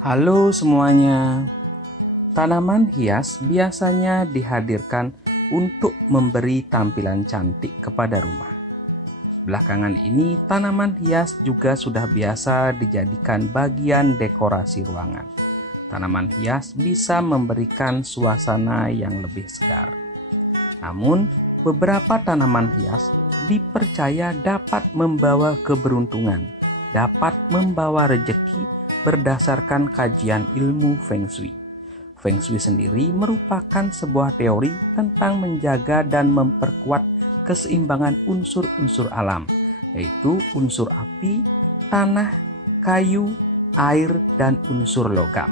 Halo semuanya. Tanaman hias biasanya dihadirkan untuk memberi tampilan cantik kepada rumah. Belakangan ini, tanaman hias juga sudah biasa dijadikan bagian dekorasi ruangan. Tanaman hias bisa memberikan suasana yang lebih segar. Namun, beberapa tanaman hias dipercaya dapat membawa keberuntungan, dapat membawa rezeki berdasarkan kajian ilmu Feng Shui. Feng Shui sendiri merupakan sebuah teori tentang menjaga dan memperkuat keseimbangan unsur-unsur alam, yaitu unsur api, tanah, kayu, air, dan unsur logam.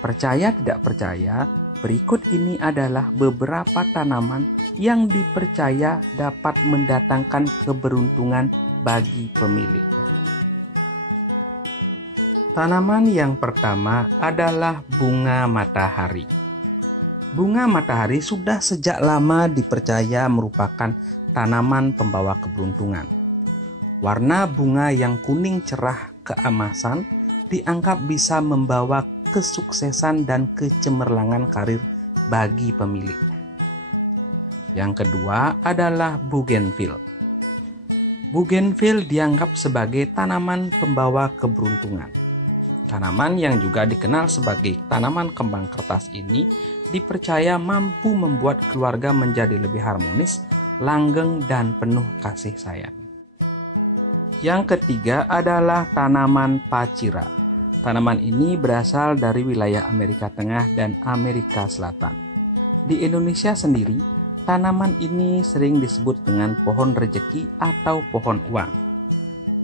Percaya tidak percaya, berikut ini adalah beberapa tanaman yang dipercaya dapat mendatangkan keberuntungan bagi pemiliknya. Tanaman yang pertama adalah bunga matahari. Bunga matahari sudah sejak lama dipercaya merupakan tanaman pembawa keberuntungan. Warna bunga yang kuning cerah keemasan dianggap bisa membawa kesuksesan dan kecemerlangan karir bagi pemiliknya. Yang kedua adalah bougainville. Bougainville dianggap sebagai tanaman pembawa keberuntungan. Tanaman yang juga dikenal sebagai tanaman kembang kertas ini dipercaya mampu membuat keluarga menjadi lebih harmonis, langgeng, dan penuh kasih sayang. Yang ketiga adalah tanaman pacira. Tanaman ini berasal dari wilayah Amerika Tengah dan Amerika Selatan. Di Indonesia sendiri, tanaman ini sering disebut dengan pohon rejeki atau pohon uang.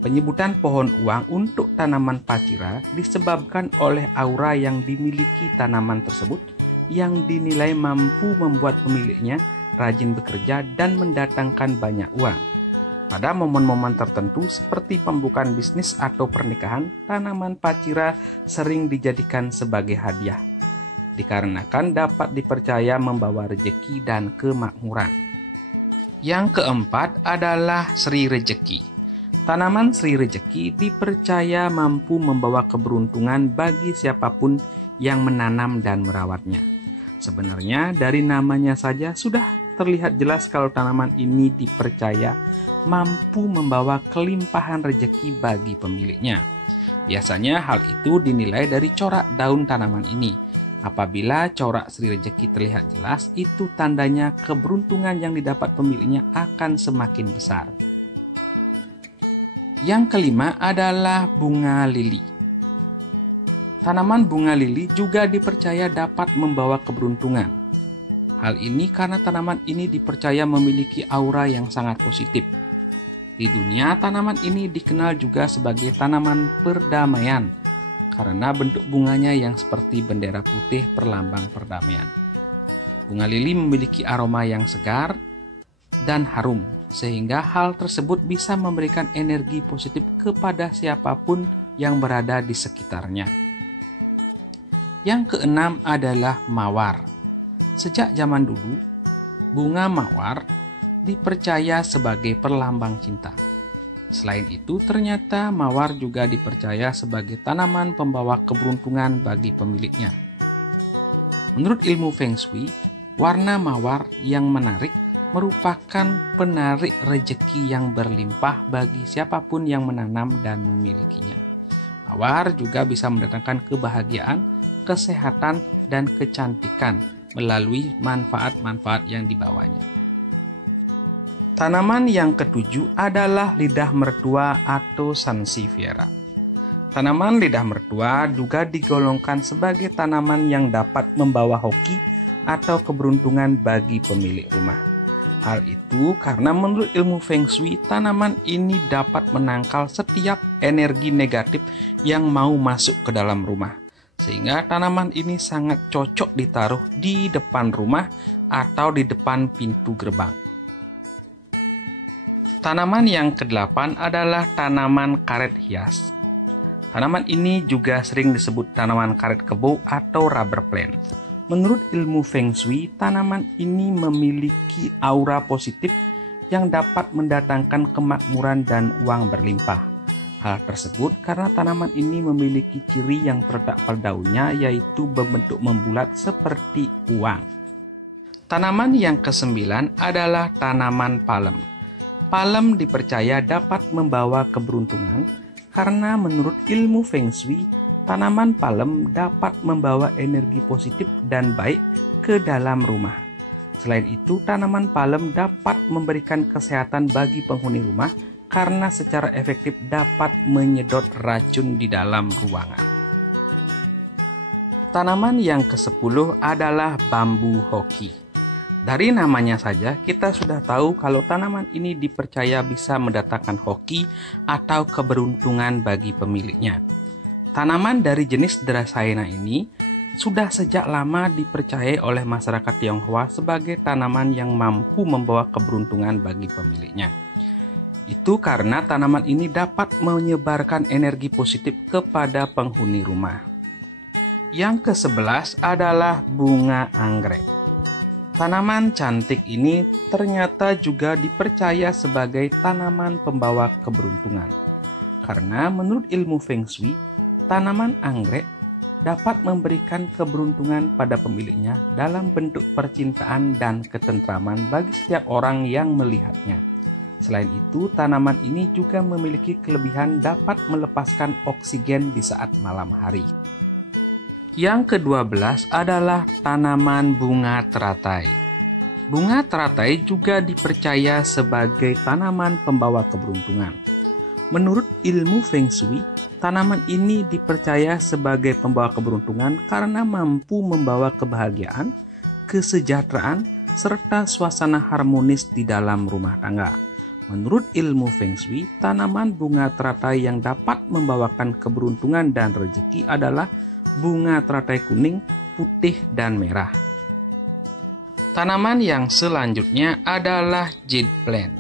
Penyebutan pohon uang untuk tanaman pacira disebabkan oleh aura yang dimiliki tanaman tersebut yang dinilai mampu membuat pemiliknya rajin bekerja dan mendatangkan banyak uang. Pada momen-momen tertentu seperti pembukaan bisnis atau pernikahan, tanaman pacira sering dijadikan sebagai hadiah, dikarenakan dapat dipercaya membawa rezeki dan kemakmuran. Yang keempat adalah Sri Rejeki. Tanaman Sri Rejeki dipercaya mampu membawa keberuntungan bagi siapapun yang menanam dan merawatnya. Sebenarnya dari namanya saja sudah terlihat jelas kalau tanaman ini dipercaya mampu membawa kelimpahan rezeki bagi pemiliknya. Biasanya hal itu dinilai dari corak daun tanaman ini. Apabila corak Sri Rejeki terlihat jelas, itu tandanya keberuntungan yang didapat pemiliknya akan semakin besar. Yang kelima adalah bunga lili. Tanaman bunga lili juga dipercaya dapat membawa keberuntungan. Hal ini karena tanaman ini dipercaya memiliki aura yang sangat positif. Di dunia, tanaman ini dikenal juga sebagai tanaman perdamaian karena bentuk bunganya yang seperti bendera putih perlambang perdamaian. Bunga lili memiliki aroma yang segar dan harum, sehingga hal tersebut bisa memberikan energi positif kepada siapapun yang berada di sekitarnya. Yang keenam adalah mawar. Sejak zaman dulu, bunga mawar dipercaya sebagai perlambang cinta. Selain itu, ternyata mawar juga dipercaya sebagai tanaman pembawa keberuntungan bagi pemiliknya. Menurut ilmu Feng Shui, warna mawar yang menarik merupakan penarik rezeki yang berlimpah bagi siapapun yang menanam dan memilikinya. Mawar juga bisa mendatangkan kebahagiaan, kesehatan, dan kecantikan melalui manfaat-manfaat yang dibawanya. Tanaman yang ketujuh adalah lidah mertua atau Sansevieria. Tanaman lidah mertua juga digolongkan sebagai tanaman yang dapat membawa hoki atau keberuntungan bagi pemilik rumah. Hal itu karena menurut ilmu Feng Shui, tanaman ini dapat menangkal setiap energi negatif yang mau masuk ke dalam rumah. Sehingga tanaman ini sangat cocok ditaruh di depan rumah atau di depan pintu gerbang. Tanaman yang kedelapan adalah tanaman karet hias. Tanaman ini juga sering disebut tanaman karet kebo atau rubber plant. Menurut ilmu Feng Shui, tanaman ini memiliki aura positif yang dapat mendatangkan kemakmuran dan uang berlimpah. Hal tersebut karena tanaman ini memiliki ciri yang terletak pada daunnya, yaitu berbentuk membulat seperti uang. Tanaman yang kesembilan adalah tanaman palem. Palem dipercaya dapat membawa keberuntungan karena menurut ilmu Feng Shui, tanaman palem dapat membawa energi positif dan baik ke dalam rumah. Selain itu, tanaman palem dapat memberikan kesehatan bagi penghuni rumah karena secara efektif dapat menyedot racun di dalam ruangan. Tanaman yang ke-10 adalah bambu hoki. Dari namanya saja kita sudah tahu kalau tanaman ini dipercaya bisa mendatangkan hoki atau keberuntungan bagi pemiliknya. Tanaman dari jenis Dracaena ini sudah sejak lama dipercaya oleh masyarakat Tionghoa sebagai tanaman yang mampu membawa keberuntungan bagi pemiliknya. Itu karena tanaman ini dapat menyebarkan energi positif kepada penghuni rumah. Yang ke-11 adalah bunga anggrek. Tanaman cantik ini ternyata juga dipercaya sebagai tanaman pembawa keberuntungan. Karena menurut ilmu Feng Shui, tanaman anggrek dapat memberikan keberuntungan pada pemiliknya dalam bentuk percintaan dan ketentraman bagi setiap orang yang melihatnya. Selain itu, tanaman ini juga memiliki kelebihan dapat melepaskan oksigen di saat malam hari. Yang ke-12 adalah tanaman bunga teratai. Bunga teratai juga dipercaya sebagai tanaman pembawa keberuntungan. Menurut ilmu Feng Shui, tanaman ini dipercaya sebagai pembawa keberuntungan karena mampu membawa kebahagiaan, kesejahteraan, serta suasana harmonis di dalam rumah tangga. Menurut ilmu Feng Shui, tanaman bunga teratai yang dapat membawakan keberuntungan dan rezeki adalah bunga teratai kuning, putih, dan merah. Tanaman yang selanjutnya adalah jade plant.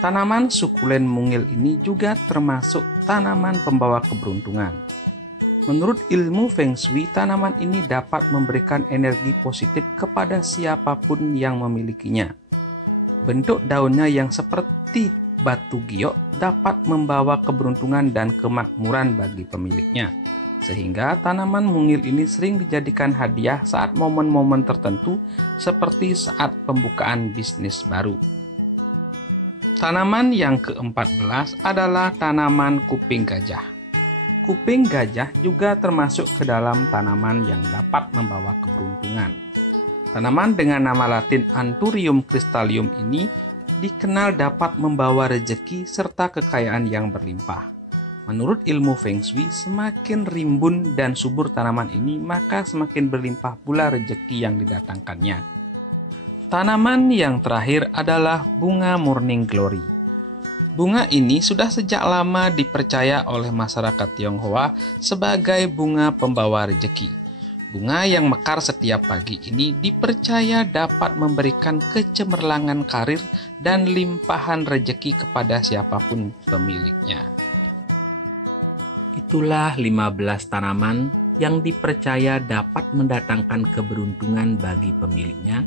Tanaman sukulen mungil ini juga termasuk tanaman pembawa keberuntungan. Menurut ilmu Feng Shui, tanaman ini dapat memberikan energi positif kepada siapapun yang memilikinya. Bentuk daunnya yang seperti batu giok dapat membawa keberuntungan dan kemakmuran bagi pemiliknya. Sehingga tanaman mungil ini sering dijadikan hadiah saat momen-momen tertentu seperti saat pembukaan bisnis baru. Tanaman yang ke-14 adalah tanaman kuping gajah. Kuping gajah juga termasuk ke dalam tanaman yang dapat membawa keberuntungan. Tanaman dengan nama latin Anthurium crystallium ini dikenal dapat membawa rezeki serta kekayaan yang berlimpah. Menurut ilmu Feng Shui, semakin rimbun dan subur tanaman ini, maka semakin berlimpah pula rezeki yang didatangkannya. Tanaman yang terakhir adalah bunga morning glory. Bunga ini sudah sejak lama dipercaya oleh masyarakat Tionghoa sebagai bunga pembawa rezeki. Bunga yang mekar setiap pagi ini dipercaya dapat memberikan kecemerlangan karir dan limpahan rezeki kepada siapapun pemiliknya. Itulah 15 tanaman yang dipercaya dapat mendatangkan keberuntungan bagi pemiliknya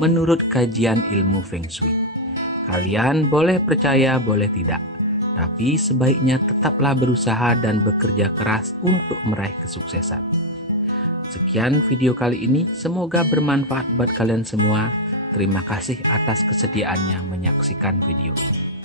menurut kajian ilmu Feng Shui. Kalian boleh percaya, boleh tidak, tapi sebaiknya tetaplah berusaha dan bekerja keras untuk meraih kesuksesan. Sekian video kali ini, semoga bermanfaat buat kalian semua. Terima kasih atas kesediaannya menyaksikan video ini.